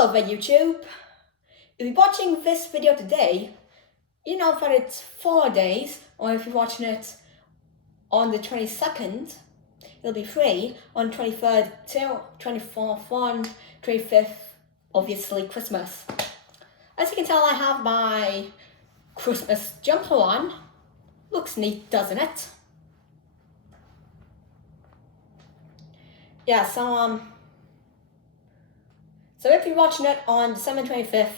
Hello there, YouTube. If you're watching this video today, you know that it's 4 days, or if you're watching it on the 22nd, it'll be free on 23rd till 24th on 25th, obviously Christmas. As you can tell, I have my Christmas jumper on. Looks neat, doesn't it? Yeah, so if you're watching it on December 25th,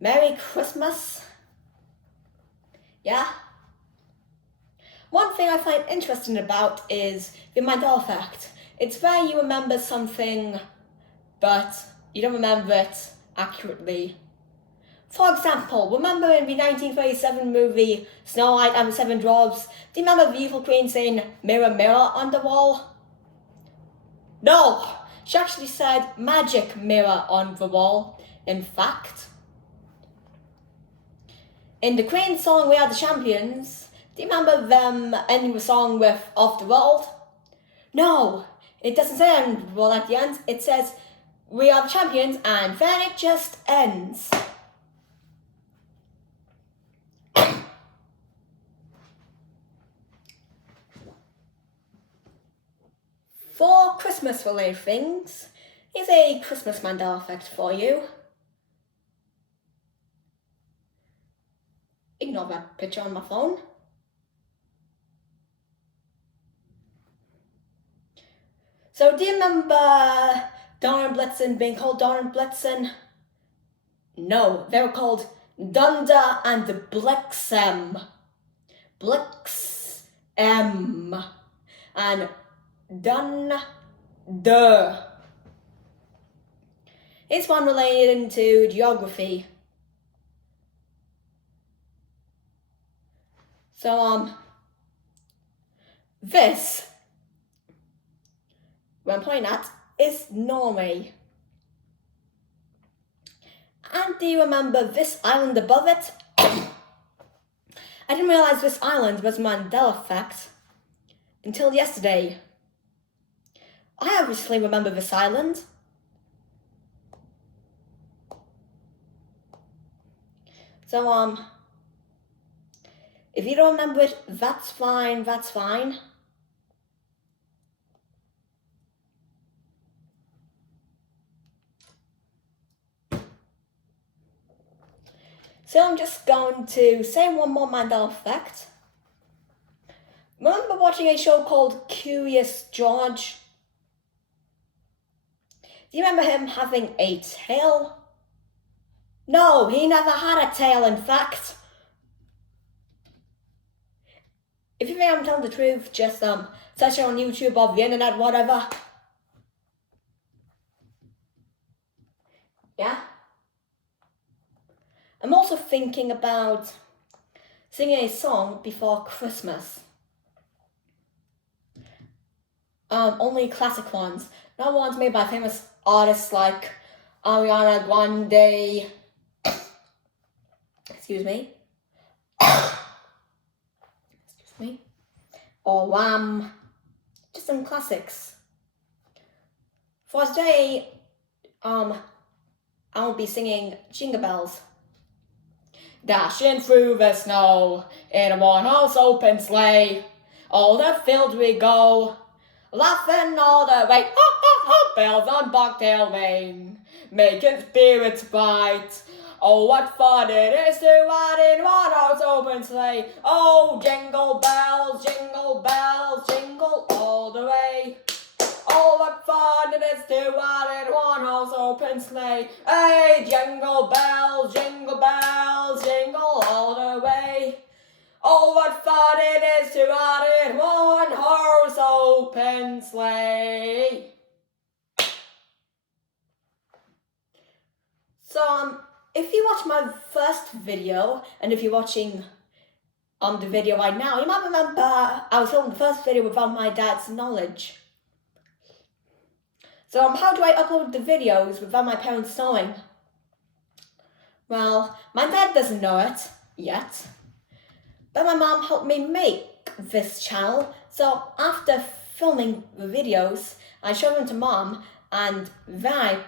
Merry Christmas. Yeah. One thing I find interesting about is the Mandela effect. It's where you remember something, but you don't remember it accurately. For example, remember in the 1937 movie Snow White and the Seven Dwarfs, do you remember the evil queen saying, "Mirror, mirror" on the wall? No! She actually said magic mirror on the wall. In fact, in the Queen's song We Are the Champions, do you remember them ending the song with "Off the World"? No, it doesn't say "end the world" at the end. It says "We are the champions" and then it just ends. For Christmas related things, here's a Christmas Mandela effect for you. Ignore that picture on my phone. So do you remember Donner Blitzen being called Donner Blitzen? No, they were called Dunder and Blixem. Blixem. And Dunder. Here's one relating to geography. So, this, where I'm pointing at, is Norway. And do you remember this island above it? I didn't realise this island was Mandela effect until yesterday. I obviously remember this island. So, if you don't remember it, that's fine, that's fine. So I'm just going to say one more Mandela effect. Remember watching a show called Curious George? Do you remember him having a tail? No, he never had a tail, in fact. If you think I'm telling the truth, just search it on YouTube or the internet, whatever. Yeah? I'm also thinking about singing a song before Christmas. Only classic ones, not ones made by famous artists like Ariana Grande. Excuse me. Or Wham. Just some classics. For today, I'll be singing Jingle Bells. Dashing through the snow in a one-horse open sleigh, all the fields we go, laughing all the way. Ha ha ha! Bells on Bobtail Lane, making spirits bright. Oh, what fun it is to ride in one-horse open sleigh. Oh, jingle bells, jingle all the way. Oh, what fun it is to ride in one-horse open sleigh. Hey, jingle bells, jingle all the way. Oh, what fun it is to ride in one-horse open sleigh. So, if you watch my first video, and if you're watching the video right now, you might remember I was filming the first video without my dad's knowledge. So how do I upload the videos without my parents knowing? Well, my dad doesn't know it yet, but my mom helped me make this channel. So after filming the videos, I showed them to mom, and then I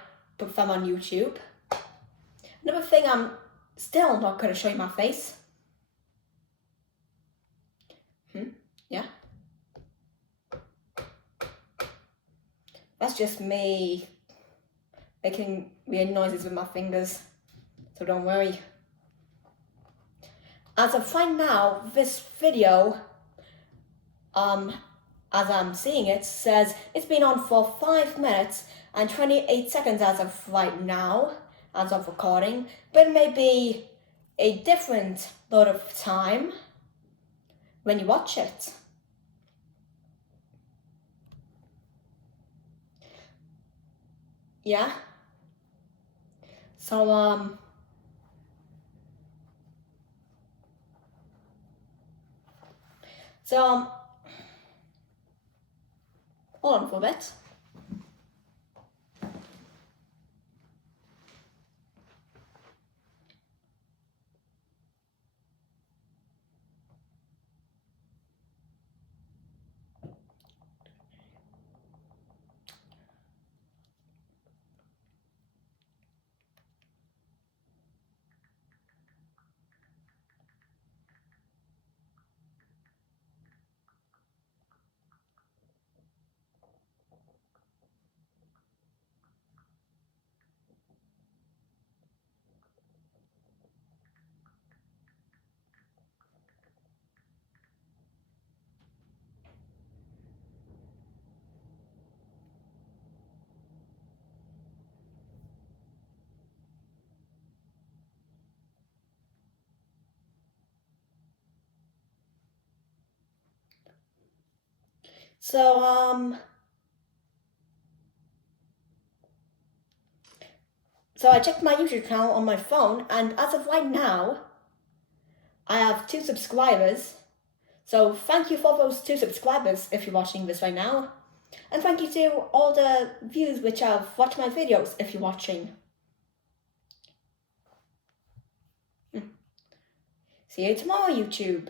put them on YouTube. Another thing, I'm still not going to show you my face. Yeah. That's just me making weird noises with my fingers, so don't worry. As of right now, this video, as I'm seeing it, says it's been on for 5 minutes and 28 seconds as of right now, as of recording, but it may be a different load of time when you watch it. Yeah? So, hold on for a bit. So I checked my YouTube channel on my phone, and as of right now, I have 2 subscribers. So thank you for those 2 subscribers if you're watching this right now. And thank you to all the views which have watched my videos if you're watching. See you tomorrow, YouTube.